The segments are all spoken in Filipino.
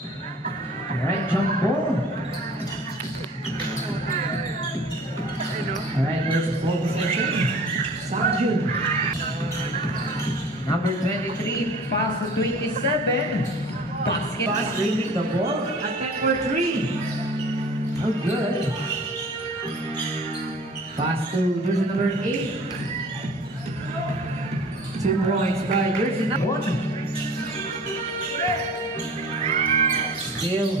Alright, jump ball. Alright, there's ball possession. Sanju. Number 23, pass to 27. Basket pass, leaving the ball. Attempt for 3. Oh, good. Pass to jersey number 8. 2 points by jersey number 1. Still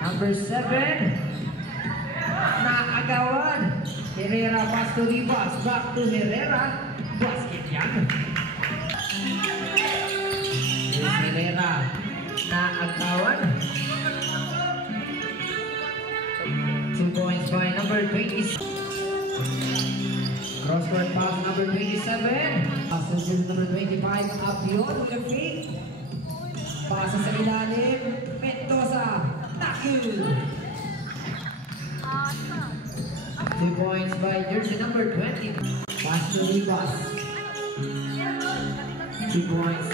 number 7. Naagawan. Herrera pass to Rivas. Back to Herrera. Basket yan. Herrera. Naagawan. 2 points by number 26. Crossword pass number 27. Pass to number 25. Apion with the feet. Pass sa ilalim. Mendoza. Nakul. 2 points by jersey number 20. Pass to Rivas. 2 points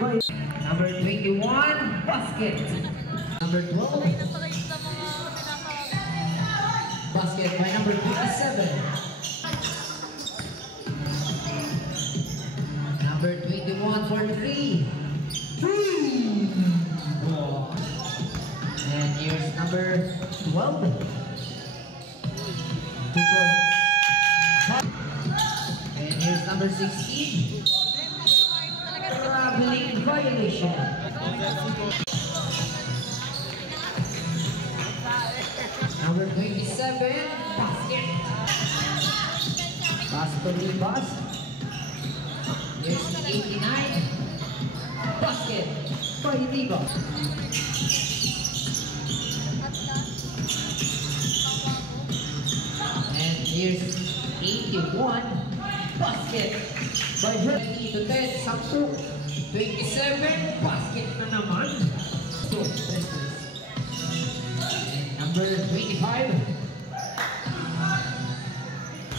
by number 21. Basket. Number 12. Basket by number 27. Number 21 for 3. And here's number 12. 2 points. And here's number 16. Traveling violation. Number 27, basket. Pass to Rivas. Here's 89. Basket by Rivas. And here's 81. Basket by her. 20 to 10, Sampu. 27, basket na naman. Number 25.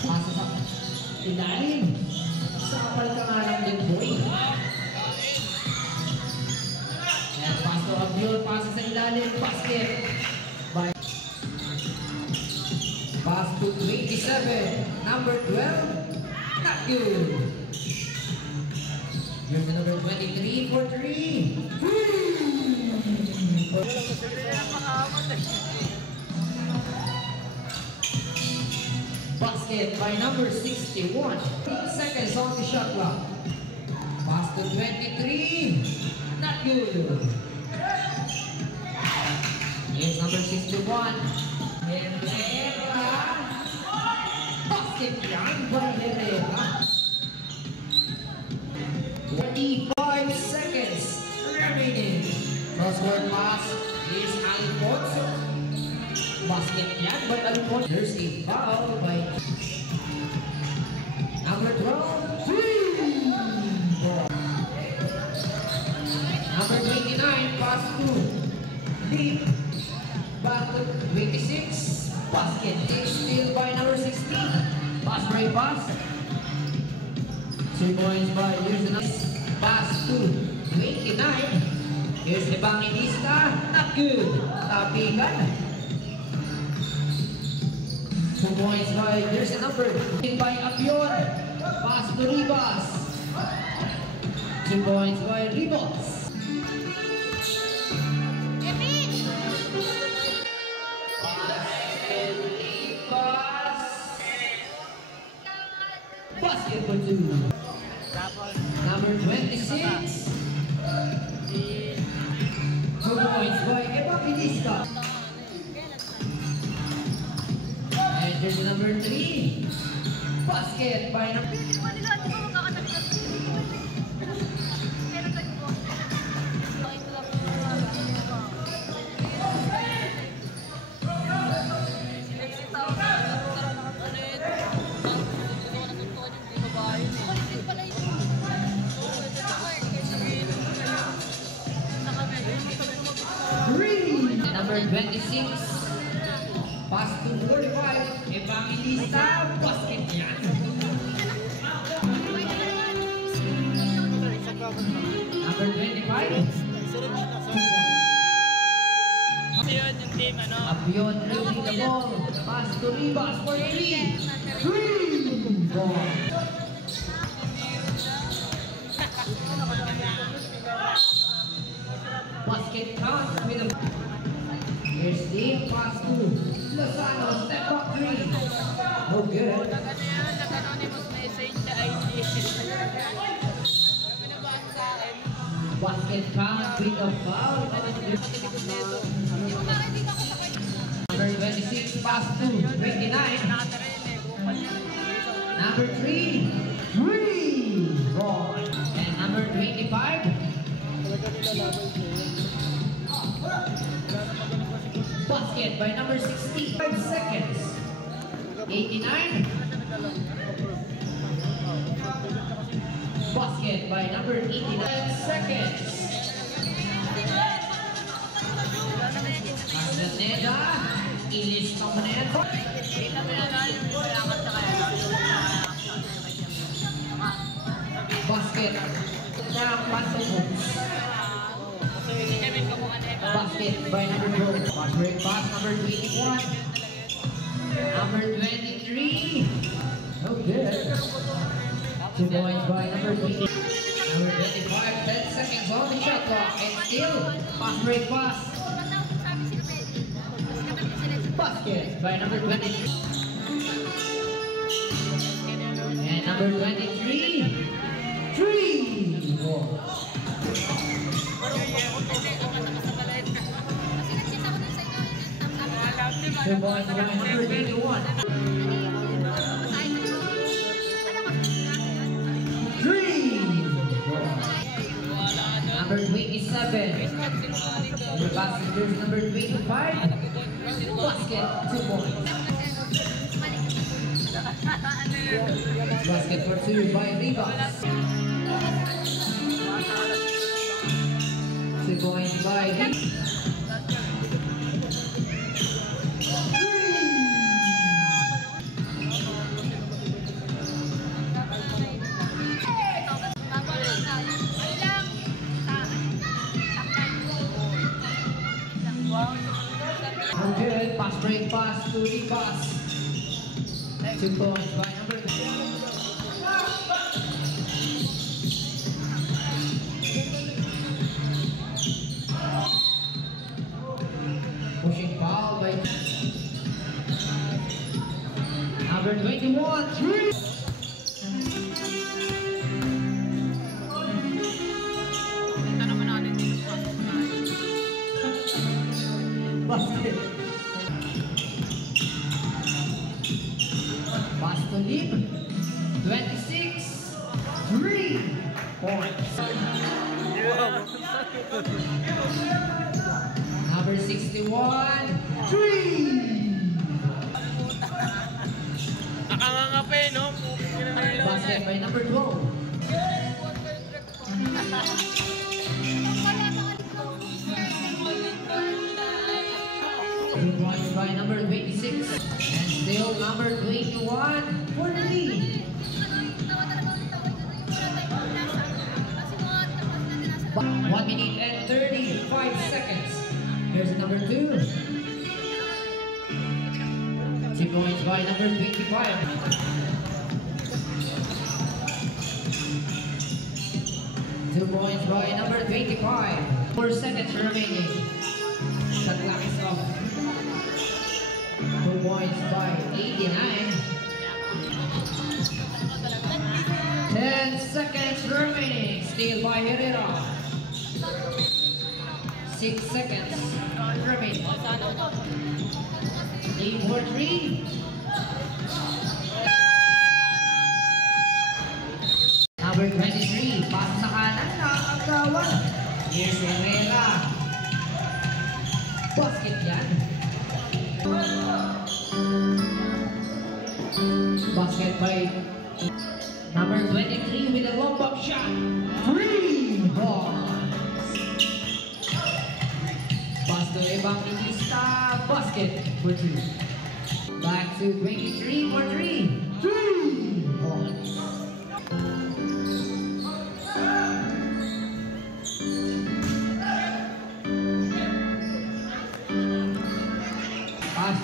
Pasa sa ilalim. Sapal ka nga lang din, boy. And pass to Abiol. Pasa sa ilalim. Basket. By pass to 27. Number 12. Not good. Here's the number 23 for 3. Basket by number 61. 8 seconds on the shot clock. Pass to 23. Not good. Here's number 61. Herrera. Basket yan by Herrera. 25 seconds remaining. Crossword pass is Alfonso. Basket yan by Alfonso. There's a foul by number 12. Number 29, pass to deep. Back to 26. Basket is still by number 16. Pass break pass. 2 points by here's the pass to 29. Here's the Evangelista. Not good. Tapikan. 2 points by here's the number by Apion. Pass to Rivas. 2 points by Rivas. Basket for 2. Number 26. 2 points by Evangelista. And there's number 3. Basket by number 3. Number 26, pass to 45, Evangelista, basket yan. Number 25, yun, yung team, ano? Apion losing the ball. Pass to Ribas for Eli. 3 ball. Basket count with a... Here's the pass to Lozano. Step up 3. No good. Nag-anonymous message sa IG. Pinabasa sa akin. Basket count with a foul. Number 26 pass to 29. Number 3 ball. And number 25 basket by number 60. 5 seconds. 89 basket by number 89 seconds. Castaneda, ilis ng manet. Basket ng Pansopos. Basket by number 2. Pass break pass number 21. Number 23. Okay. 2 points by number 20. Number 25. 10 seconds on the shot clock. And still pass break pass. Basket by number 23. And number 23. 3 ball. Two points by number 21. 3 ball. Number 27. The passengers number 25. Basket 2 points. Basket for 2 by Ribas. 2 points by Ribas. Good pass break pass to Ribas. 2 points by number 2. Pushing foul by number 21. 3. Basket. Pass to Lim. 26. 3 points. Number 61. 3. Nakangangape, no? Basket by number 12. By number 26 and still number 21 for the lead. 1 minute and 35 seconds. Here's number 2. 2 points by number 25. 2 points by number 25. 4 seconds remaining. Shot clock is off. 2 points by 89. 10 seconds remaining. Steal by Herrera. 6 seconds remaining. Team for 3. Number 23. Pass sa kanan. Nakakagawan. Here's Herrera. Basket yan. Basket by number 23 with a long pop shot. 3 balls. Pass to Evangelista. Basket for 2. Back to 23 for 3. 3 balls.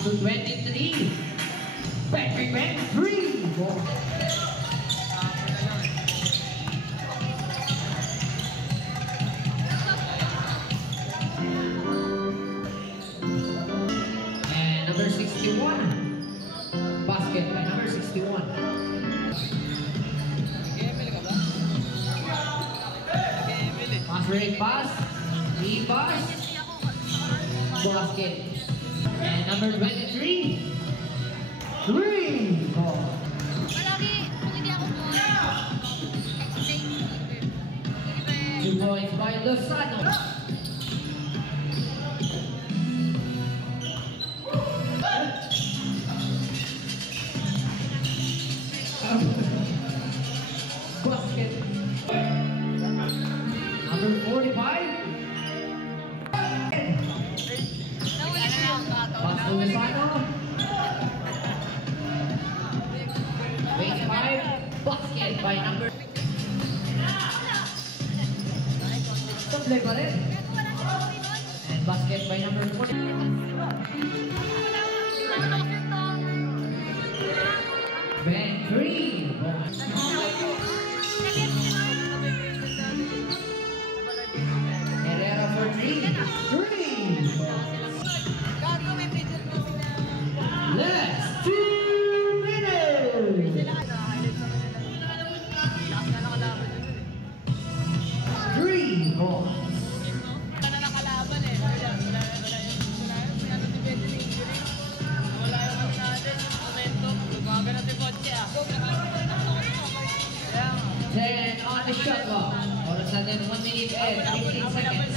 Pass to 23. Bang, bang, bang. 3 balls. And number 61. Basket by number 61. Nag-ML ka ba? Nag-ML eh. Pass rate pass. E-pass. Basket. And number 23. 3 ball. Palagi, kung hindi ako mo, exchange. 2 points by Lozano. Basket. Number 45. Pass to Lozano. 25. Basket by number. Play pa rin. And basket by number 40. Bang 3. Herrera for 3. 3. Last 2 minutes. 3 balls. Wala na kalaban eh. Wala yung ano si Benji injury. Wala yung ano natin, yung momentum. Lumaga na si Kotse ah. Kaya nga. 10 on the shot clock. Oras natin 1 minute and 15 seconds.